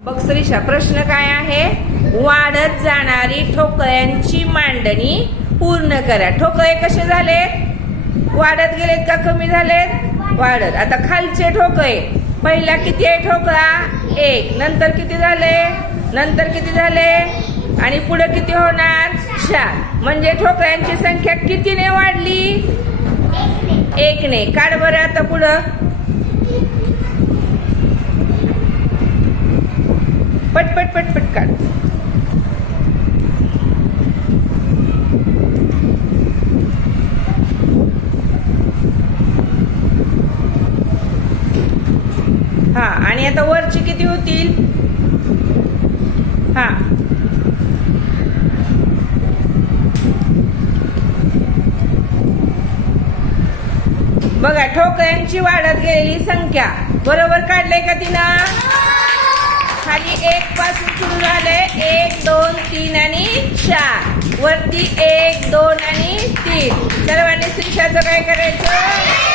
बघ श्रीषा, प्रश्न काय आहे? वाढत जाणारी ठोकळ्यांची मांडणी पूर्ण करा. ठोकळे कसे झाले? वाढत गेलेत का कमी झालेत? वाढत. आता खालचे ठोकळे, पहिला किती आहे ठोकळा? 1. नंतर किती झाले? नंतर किती झाले? आणि पुढे किती होणार? 4. म्हणजे ठोकळ्यांची संख्या कितीने वाढली? 1 ने. काढ बरं आता पुढं. पटपट पटपट काढ. हा, आणि आता वरची किती होतील? हा, बघा ठोकळ्यांची वाढत गेलेली संख्या बरोबर काढले का तिनं? खाली 1 पासून सुरू झाले. 1 2 3 आणि 4. वरती 1 2 आणि 3. सर्वांनी श्रीषाचं काय करायचं?